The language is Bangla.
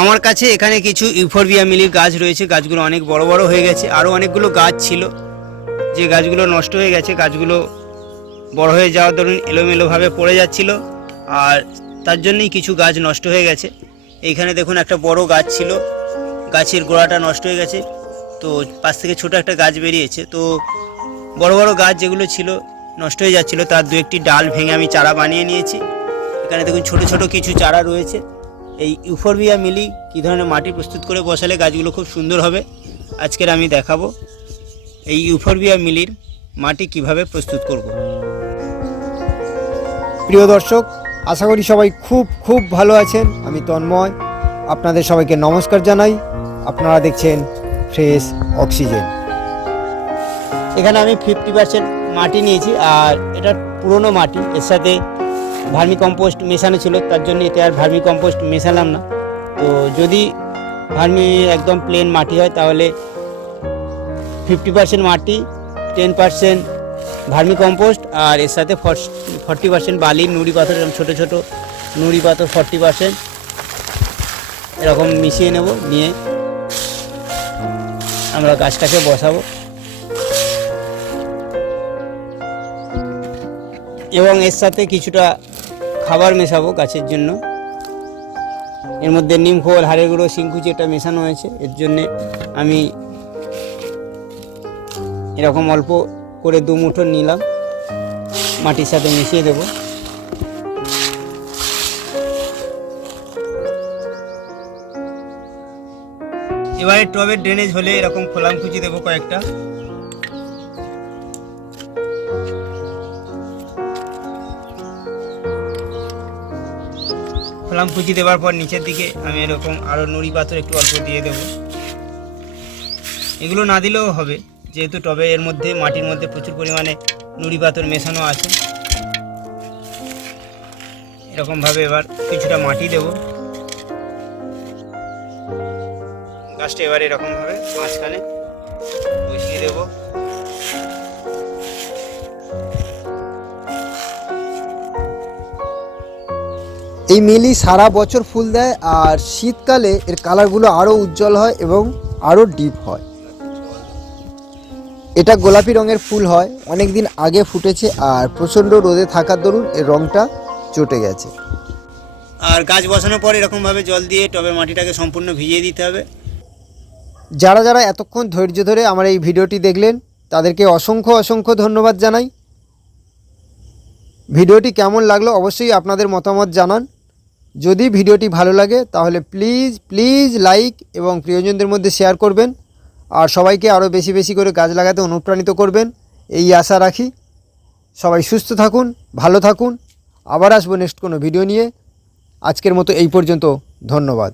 আমার কাছে এখানে কিছু ইউফোরবিয়া মিলির গাছ রয়েছে, গাছগুলো অনেক বড় বড় হয়ে গেছে আরও অনেকগুলো গাছ ছিল। যে গাছগুলো নষ্ট হয়ে গেছে, গাছগুলো বড় হয়ে যাওয়ার দরুন এলোমেলোভাবে পড়ে যাচ্ছিল, আর তার জন্যই কিছু গাছ নষ্ট হয়ে গেছে। এইখানে দেখুন একটা বড় গাছ ছিল, গাছের গোড়াটা নষ্ট হয়ে গেছে, তো পাশ থেকে ছোট একটা গাছ বেরিয়েছে, তো বড় বড় গাছ যেগুলো ছিল নষ্ট হয়ে যাচ্ছিল, তার দু একটি ডাল ভেঙে আমি চারা বানিয়ে নিয়েছি। এখানে দেখুন ছোট ছোট কিছু চারা রয়েছে। এই ইউফোরবিয়া মিলি কী ধরনের মাটি প্রস্তুত করে বসালে গাছগুলো খুব সুন্দর হবে? আজকের আমি দেখাবো এই ইউফোরবিয়া মিলির মাটি কীভাবে প্রস্তুত করব। প্রিয় দর্শক আশা করি সবাই খুব খুব ভালো আছেন। আমি তন্ময়। আপনাদের সবাইকে নমস্কার জানাই। আপনারা দেখছেন ফ্রেশ অক্সিজেন। এখানে আমি ফিফটি পার্সেন্ট মাটি নিয়েছি আর এটা পুরনো মাটি। এর সাথে ভার্মি কম্পোস্ট মেশানো ছিল, তার জন্য এতে আর ভার্মি কম্পোস্ট মেশালাম না। তো যদি ভার্মি একদম প্লেন মাটি হয়, তাহলে ফিফটি পার্সেন্ট মাটি টেন পার্সেন্ট ভার্মি কম্পোস্ট আর এর সাথে ফর্টি পার্সেন্ট বালি, নুড়ি পাথর, এরকম ছোটো ছোটো নুড়ি পাথর ফর্টি পার্সেন্ট এরকম মিশিয়ে নেব, নিয়ে আমরা গাছটাকে বসাবো। এবং এর সাথে কিছুটা খাবার মেশাবো গাছের জন্য। এর মধ্যে নিম খোল, হাড়ের গুঁড়ো শিংকুচি এটা মেশানো হয়েছে। এর জন্যে আমি এরকম অল্প করে দু মুঠো নিলাম। মাটির সাথে মিশিয়ে দেব। এবারে টবের ড্রেনেজ হলে এরকম খোলাম কুচি দেবো কয়েকটা। খোলাম কুচি দেওয়ার পর নিচের দিকে আমি এরকম আরও নুড়ি পাথর একটু অল্প দিয়ে দেব। এগুলো না দিলেও হবে, যেহেতু টবে এর মধ্যে মাটির মধ্যে প্রচুর পরিমাণে নুড়ি পাথর মেশানো আছে। এরকমভাবে এবার কিছুটা মাটি দেব। গাছটা এবার এরকমভাবে মাঝখানে বসিয়ে দেবো। এই মিলি সারা বছর ফুল দেয় আর শীতকালে এর কালারগুলো আরও উজ্জ্বল হয় এবং আরও ডিপ হয়। এটা গোলাপি রঙের ফুল হয় অনেক দিন আগে ফুটেছে আর প্রচণ্ড রোদে থাকার দরুন এর রঙটা চটে গেছে। আর গাছ বসানোর পর এরকমভাবে জল দিয়ে টবের মাটিটাকে সম্পূর্ণ ভিজিয়ে দিতে হবে। যারা যারা এতক্ষণ ধৈর্য ধরে আমার এই ভিডিওটি দেখলেন তাদেরকে অসংখ্য অসংখ্য ধন্যবাদ জানাই। ভিডিওটি কেমন লাগল অবশ্যই আপনাদের মতামত জানান। যদি ভিডিওটি ভালো লাগে, তাহলে প্লিজ প্লিজ লাইক এবং প্রিয়জনদের মধ্যে শেয়ার করবেন। আর সবাইকে আরও বেশি বেশি করে গাছ লাগাতে অনুপ্রাণিত করবেন। এই আশা রাখি। সবাই সুস্থ থাকুন, ভালো থাকুন। আবার আসব নেক্সট কোনো ভিডিও নিয়ে। আজকের মতো এই পর্যন্ত। ধন্যবাদ।